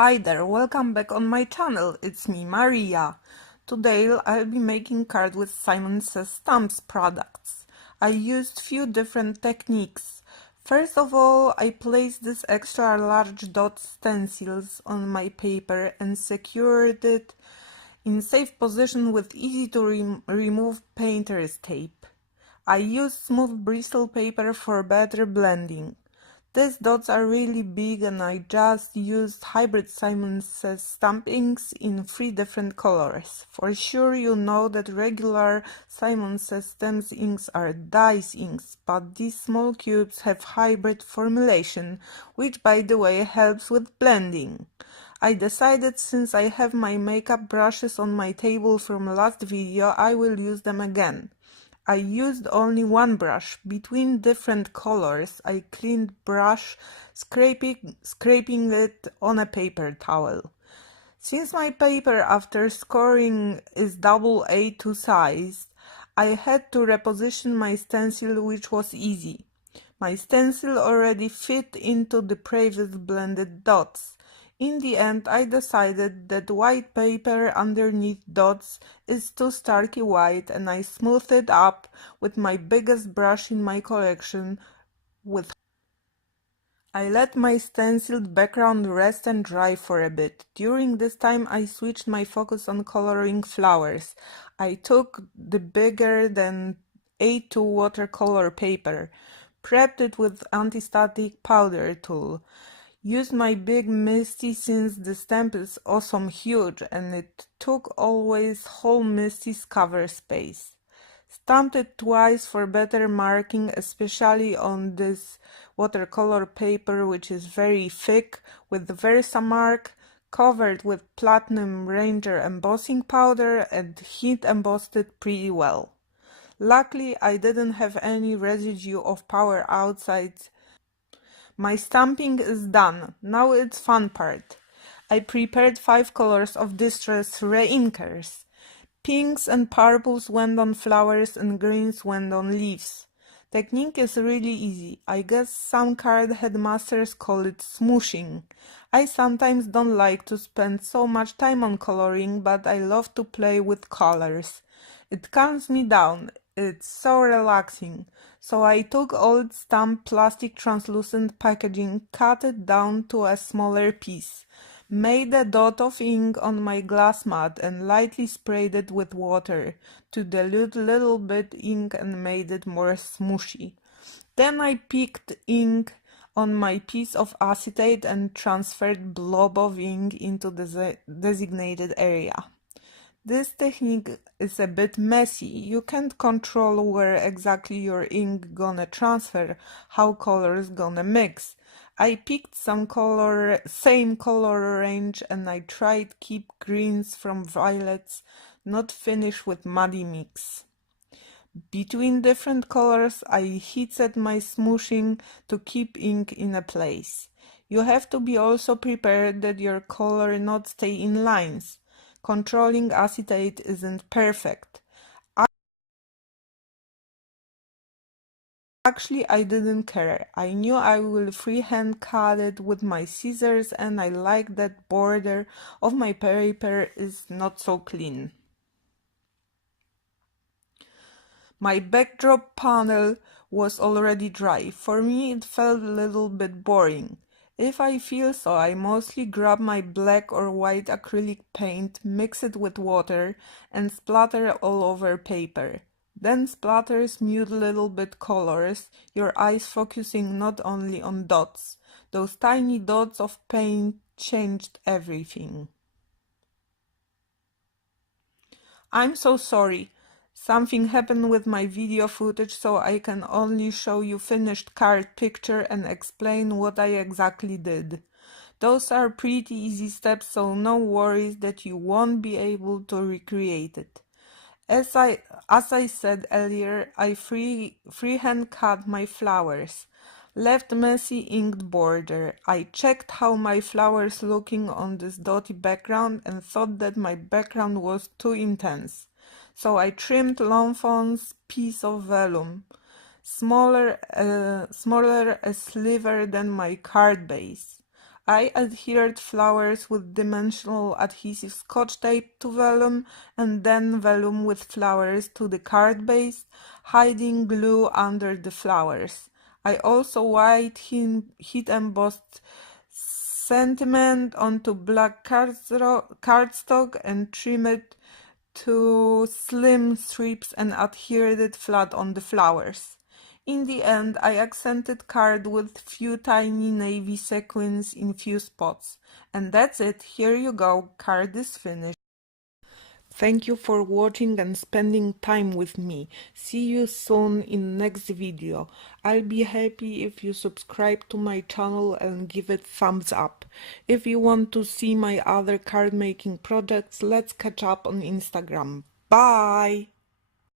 Hi there, welcome back on my channel. It's me, Maria. Today I'll be making card with Simon Says Stamps products. I used few different techniques. First of all, I placed this extra large dot stencils on my paper and secured it in safe position with easy to remove painter's tape. I used smooth bristle paper for better blending. These dots are really big and I just used hybrid Simon Says stamp inks in 3 different colors. For sure you know that regular Simon Says stamp inks are dyes inks, but these small cubes have hybrid formulation, which by the way helps with blending. I decided since I have my makeup brushes on my table from last video, I will use them again. I used only one brush. Between different colors, I cleaned brush, scraping it on a paper towel. Since my paper after scoring is double A2 size, I had to reposition my stencil, which was easy. My stencil already fit into the previous blended dots. In the end, I decided that white paper underneath dots is too starky white and I smoothed it up with my biggest brush in my collection. I let my stenciled background rest and dry for a bit. During this time I switched my focus on coloring flowers. I took the bigger than A2 watercolor paper, prepped it with anti-static powder tool. Used my big Misty since the stamp is awesome huge and it took always whole Misty's cover space. Stamped it twice for better marking, especially on this watercolor paper which is very thick with Versamark, covered with Platinum Ranger embossing powder and heat embossed it pretty well. Luckily I didn't have any residue of powder outside. My stamping is done, now it's fun part. I prepared 5 colors of Distress Reinkers. Pinks and purples went on flowers and greens went on leaves. Technique is really easy. I guess some card headmasters call it smooshing. I sometimes don't like to spend so much time on coloring, but I love to play with colors. It calms me down. It's so relaxing. So I took old stamp plastic translucent packaging, cut it down to a smaller piece, made a dot of ink on my glass mat and lightly sprayed it with water to dilute little bit ink and made it more smooshy. Then I picked ink on my piece of acetate and transferred blob of ink into the designated area. This technique is a bit messy. You can't control where exactly your ink gonna transfer, how colors gonna mix. I picked same color range and I tried keep greens from violets, not finish with muddy mix. Between different colors I heat set my smooshing to keep ink in a place. You have to be also prepared that your color not stay in lines. Controlling acetate isn't perfect. Actually, I didn't care. I knew I will freehand cut it with my scissors and I like that border of my paper is not so clean. My backdrop panel was already dry. For me it felt a little bit boring. If I feel so, I mostly grab my black or white acrylic paint, mix it with water, and splatter all over paper. Then splatters mute little bit colors, your eyes focusing not only on dots. Those tiny dots of paint changed everything. I'm so sorry. Something happened with my video footage, so I can only show you finished card picture and explain what I exactly did. Those are pretty easy steps, so no worries that you won't be able to recreate it. As I said earlier, I freehand cut my flowers. Left messy inked border. I checked how my flowers looking on this dotty background and thought that my background was too intense. So I trimmed Longfon's piece of vellum, smaller a sliver than my card base. I adhered flowers with dimensional adhesive scotch tape to vellum and then vellum with flowers to the card base, hiding glue under the flowers. I also heat embossed sentiment onto black cardstock and trimmed it to slim strips and adhered it flat on the flowers. In the end, I accented card with few tiny navy sequins in few spots. And that's it, here you go, card is finished. Thank you for watching and spending time with me. See you soon in next video. I'll be happy if you subscribe to my channel and give it thumbs up. If you want to see my other card making projects, let's catch up on Instagram. Bye!